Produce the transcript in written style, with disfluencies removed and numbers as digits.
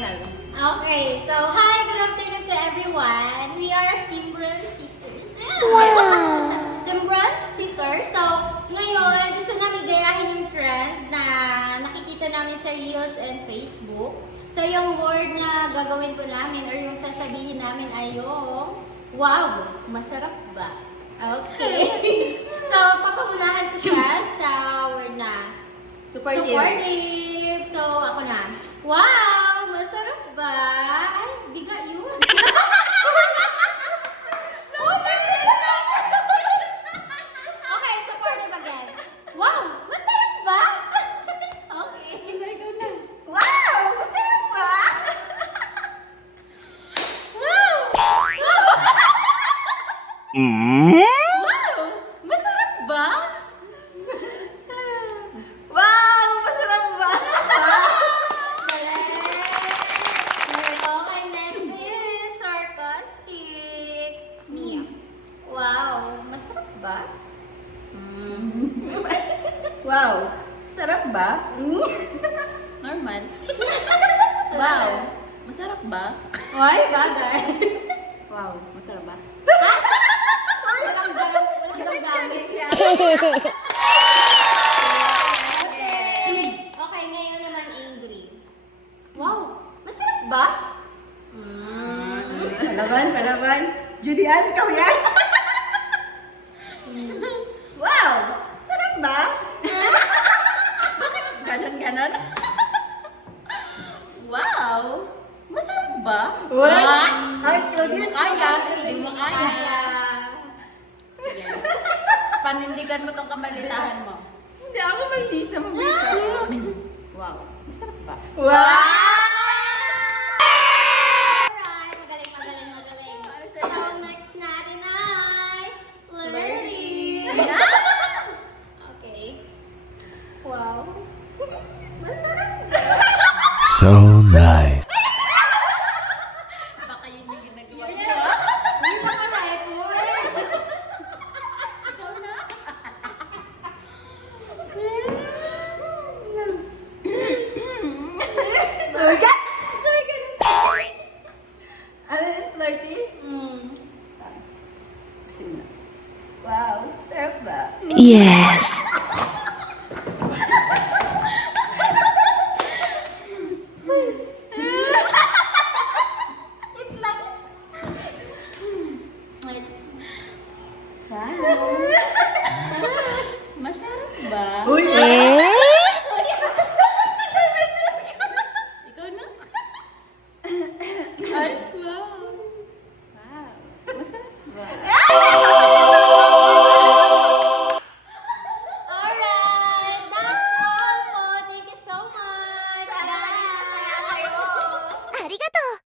final. Okay, so hi, good afternoon to everyone. We are Simbran Sisters. Simbran Sisters. So, ngayon, gusto namin gayahin yung trend na nakikita namin sa Reels and Facebook. So, yung word na gagawin po namin or yung sasabihin namin ay yung wow, masarap ba? Okay. So, papamunahan ko siya sa word na supportive. So, ako na. Wow! Masarap ba? Ay, biga yun. Okay, supportive again. Wow! Masarap ba? Okay. Ikaw na. Wow! Masarap ba? Wow! Wow! Wow! Masarap ba? Wow! Masarap ba? Okay, next is sarcastic. Mia. Wow, masarap ba? Wow! Sarap ba? Normal. Wow. Masarap ba? Ay, bagay. Wow. Masarap ba? Walang ganun, walang gamit. Okay, ngayon naman angry. Wow, masarap ba? Palaban. Judy Ann, ikaw yan? Wow! Sarap ba? Ganon. Wow. Masarap ba? What? Ay, Judy Ann, Kaya. Hindi Hindi mo mo kaya. kaya. Sige. Panindigan mo tong kamalitahan mo. Hindi ako maldita, mabita. Wow. Masarap ba? Wow! Alright, magaling. So, next natin ay learning. Okay. Wow. Masarap ba? So nice. Baka yun yung ginagawa Uy, niya. naka-record. Ikaw na. Uga! Sabi ka na. Ano yung flirty? Kasi na. Wow! Sarap ba? Yes. Let's... Masarap ba? Uy! Ikaw na? Ay, wow. Wow. Masarap ba? Alright, that's all po. Thank you so much. Bye. ありがとう